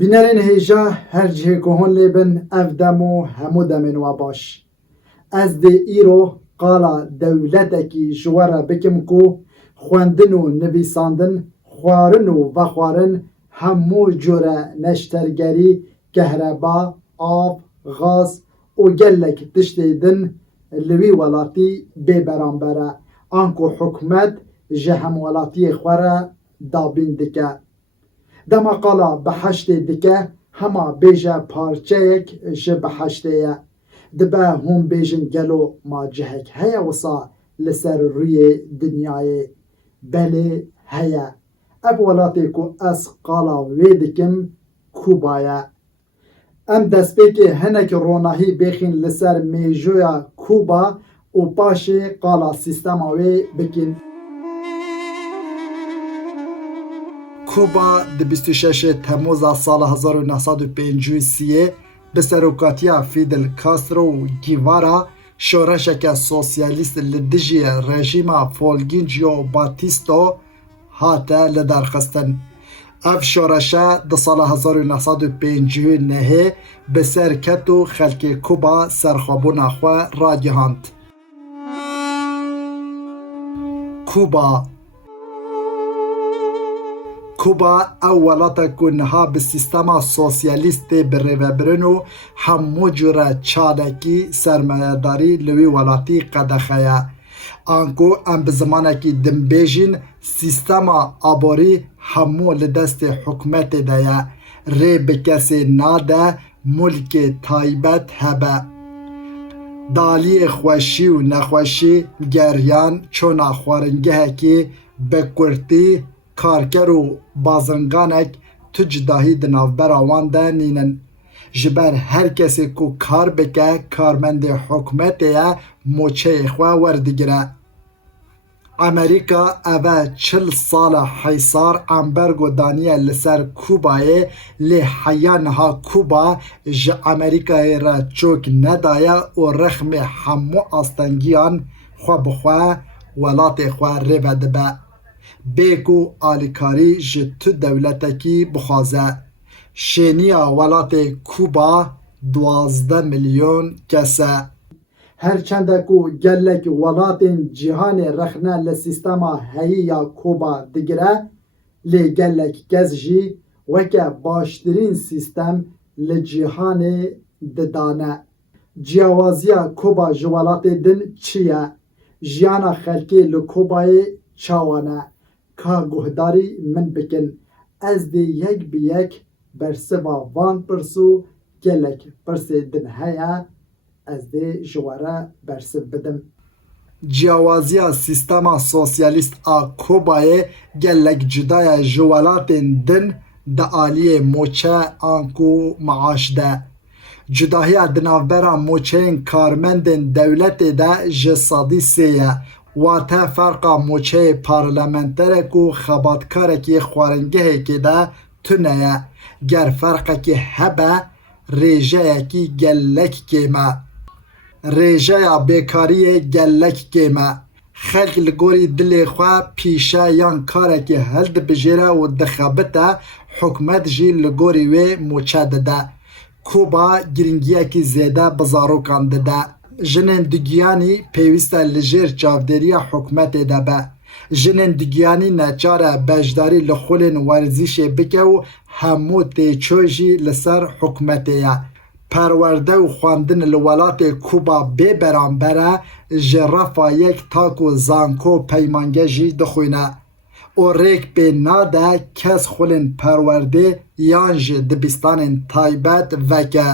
Binerên hêja her cihê ku hûn lê bin ev dem û hemû demên we baş. Ez dê îro qala dewletekî ji we re bikim ku xwendin û nivîsandin, xwarin û vexwarin, hemû cure neştergerî, kehreba, av, gaz û gelek tiştê din li wî welatî bê beramber e, an ku hikûmet ji hemwelatiyê xwe re dabîn dike. Dema qala biheştê dike, hema bêje parçeyek ji biheştê ye. Dibe hûn bêjin gelo ma cihek heye wisa li ser rûyê dinyayê? Belê heye. Ev welatê ku ez qala wê dikim Kuba ye. Em destpêkê hinek ronahî bêxin li ser mêjoya Kuba û paşê qala sîstema wê bikin. Kuba di 26 Temmûza sala 1953 bi serokatiya Fidel Castro û Guevara şoreşeke sosyalîst li dijî rejîma Fulgencio Batista hate lidarxistin. Ev şoreşe di sala 1959 bi ser ket û xelkê Kuba serxwebûna xwe ragihand. Kuba ew welata ku niha bi sîstema sosyalîstê bi rêvebirin û hemû cure çalekî sermayedarî li wî welatî qedexe ye. An ku em bi zimanekî dinbêjin sîstema aborî hemû li destê hikûmetê de ye. Rê bi kesê nade, mulkê taybet hebe. Daliyê xweşî û nexweşî, geriyan, çona xwaringehekî, bekurtî, karker û baziringanek tu cidahî di navbera wan de nînin. Ji ber her kesê ku kar bike, karmendê hikûmetê ye moçeyê xwe werdigire. Amerîka ev e 40 sala hîsar embargo daniye li ser Kubayê, lê heya niha Kuba ji Amerîkayê re çok nedaye û rexmê hemû astengiyan xwe bi xwe welatê xwe rêve dibe. Bê ku alîkarî ji tu dewletekî bixwaze. Şêniya welatê Kuba 12 milyon kes e. Herçende ku gelek welatên cîhanê rexne li sîstema heyî ya Kuba digire, lê gelek kes jî weke baştirîn sîstem li cîhanê didane. Ciyawaziya Kuba ji welatê din çi ye? Jiyana xelkê li Kubayê çawa ne? Ka guhdarî min bikin. Ez dê yek bi yek bersiva van pirsû gelek pirsê din heye, ez dê ji we re bersiv bidim. Ciyawaziya sîstema sosyalîst a Kubayê gelek cudaya ji welatên din di aliyê moçe an ku maaş de. Cudahiya di navbera moçeyên karmendên dewletê de ji sadî sê ye. Wate ferqa moçeyê parlamenterek û xebatkarekî xwaringehekê de tune ye. Ger ferqekî hebe, rêjeyekî gelek kêm e. Rêjeya bêkariyê gelek kêm e. Xelk li gorî dilê xwe pîşe yan karekî heldibijêre û dixebite, hikûmet jî li gorî wê moçe dide. Kuba giringiyekî zêde bi zarokan dide. Jinên digiyanî pêwîst e li jêr çavdêriya hikûmetê de be. Jinên digiyanî neçar e beşdarî li xulên werzîşê bike û hemû têço jî li ser hikûmetê ye. Perwerde û xwendin li welatê Kuba bê beramber e, ji refa yek tak û zanko peymange jî dixwîne. û rêk pê nade kes xulên perwerdê yan ji dibistanên taybet veke.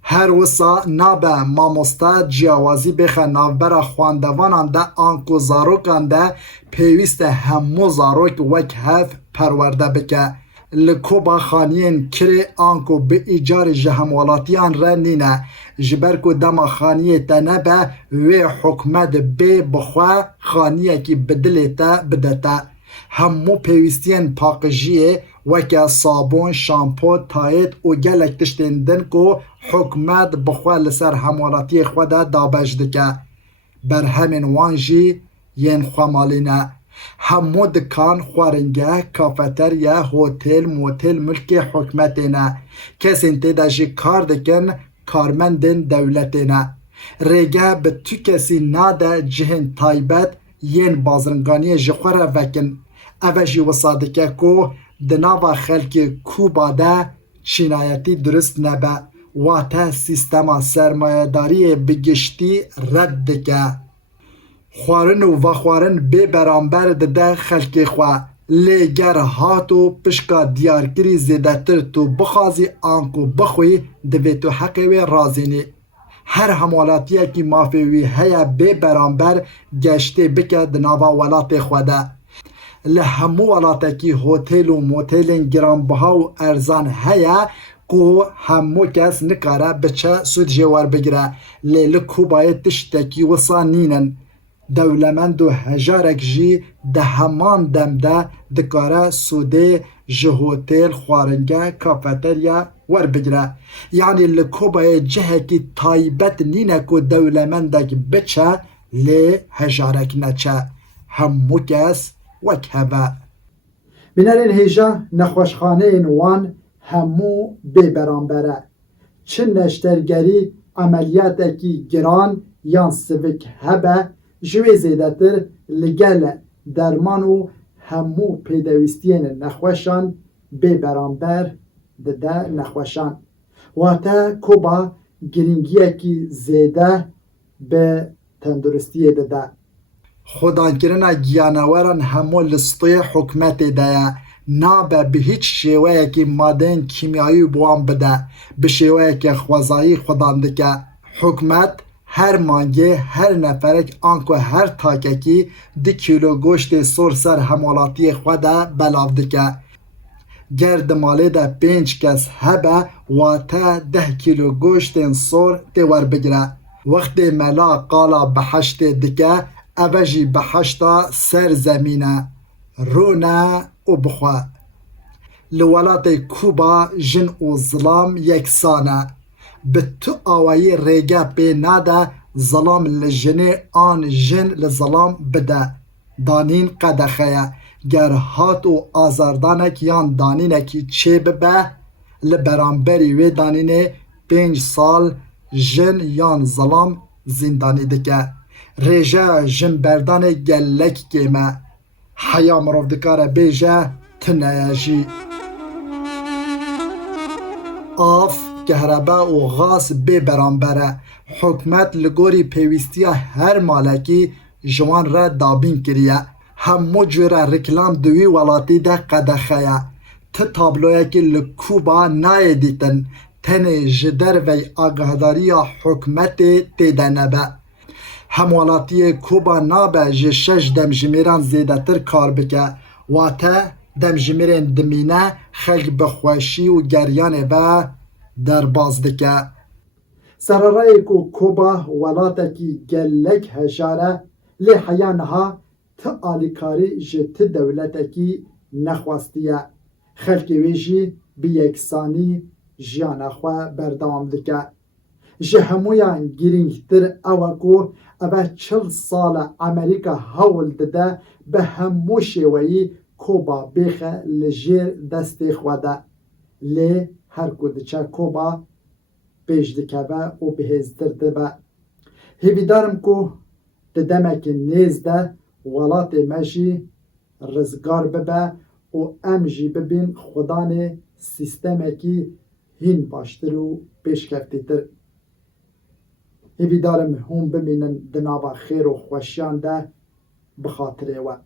Her wisa nabe mamoste ciyawazî bêxe navbera xwendevanan de an ku zarokan de pêwîst e hemû zarok wek hev perwerde bike. Li Kuba xaniyên kirê an ku bi îcarê ji hemwelatiyan re nîne. Ji ber ku dema xaniyê te nebe, wê hikûmet bê bi xwe xaniyekî bi dilê te bidete. Hemû pêwîstiyên paqijiyê weke sabûn, şampo, tayet û gelek tiştên din ku hikûmet bi xwe li ser hemwelatiyê xwe de dabej dike. Berhemên wan jî yên xwemalî ne. همو دکان، خورنگه، کافتریا، هوتل، موتل ملک حکمتینا. کسین تیدا جی کار دکن کارمندین دولتینا. ریگه به تو کسی ناده جهن تایبت ین بازرگانی جخوره وکن. اوه جی وصادکه کو دناوا خلک کوبا ده چینایتی درست نبه. واته سیستما سرمایه داری بگشتی رد دکه. خوارن و وخوارن بی برانبر ده خلکی خواه. لیگر هاتو پشکا دیارگری زیدتر تو بخوازی آنکو بخوی دوی تو حقوی رازینی. هر همالاتیه که مافیوی هیا بی برانبر گشته بکه دناوا ولات خوده. لهمو ولاته که هوتل و موتلین گرانبها و ارزان هیا کو همو کس نکاره بچه سود جوار بگیره. لیل کوبای تشتکی وصانینن. دولمند و هجارک جی ده همان دمده دکاره سوده جهوتل خوارنگه کافتریا ور بگیره. یعنی لکوبای جهه کی تایبت نینه کو دولمندک بچه لی هجارک نچه. همو کس وک هوا. بینرین هیجا نخوشخانه این وان همو بی برانبره. چه نشترگری عملیات اکی گران یان سوک هبه جوی زیدتر لگل درمان و همو پیدویستین نخوشان بی برانبر ده نخوشان. واتا کوبا گرینگی اکی زیده به تندرستی ده. خودانکرنا گیانواران همو لسطوی حکمت ده نابه به هیچ شیوه که مادین کیمیایی بوان بده. به شیوه که خوزایی خوداندکه. حکمت هر مانگه هر نفرک آنکو هر تاککی 2 کیلو گوشت سور سر همالاتی خوده بلاو دکه. گرد ماله ده 5 کس هبه واته 10 کیلو گوشت سور تیور بگیره. وقت ملا قالا بحشت دکه اوجی بحشتا سر زمینه رونه و بخواه. لولات کوبا جن و ظلام یکسانه. به تو آوایی ریگه پی ناده ظلام لجنه آن جن لظلام بده. دانین قدخه گر هات و آزاردانک یان دانینکی چه ببه لبرانبری وی دانینه 5 سال جن یان ظلام زندانی دکه. ریجه جن بردان گلک گیمه. حیا مروف دکاره بیجه تنیاجی. آف کهربا و غاز بی برانبره. حکمت لگوری پیوستی هر مالکی جوان را دابین کریه. همو جوره رکلام دوی ولاتی ده قدخه. ته تابلوه که لکوبا نای دیتن تنه جدر وی آگهداری حکمت تیده نبه. هموالاتی کوبا نابه جشش دمجمیران زیده تر کار بکه. واته دمجمیران دمینه خلق بخوشی و گریانه به در باز دکه. سرارای کو کوبا ولاته کی گلک هجاره لی حیانها تا آلیکاری جت دولته کی نخواستیه. خلقی ویجی بی یکسانی جیانه خواه بردام دکه. جه همویان گرینگتر اوکو اوه 40 سال امریکا هول دده به همو شویی کوبا بیخه لجیر دستی خواده. لی هر کودچه کوبا پیش دکبه و بهزتر دبه. هیویدارم کو ددمک نیزده ولات مجی رزگار ببه و امجی ببین خودان سیستمکی هین باشتر و پیشکفتی تر. هیویدارم هم ببینن دنابا خیر و خوشیان ده بخاطره و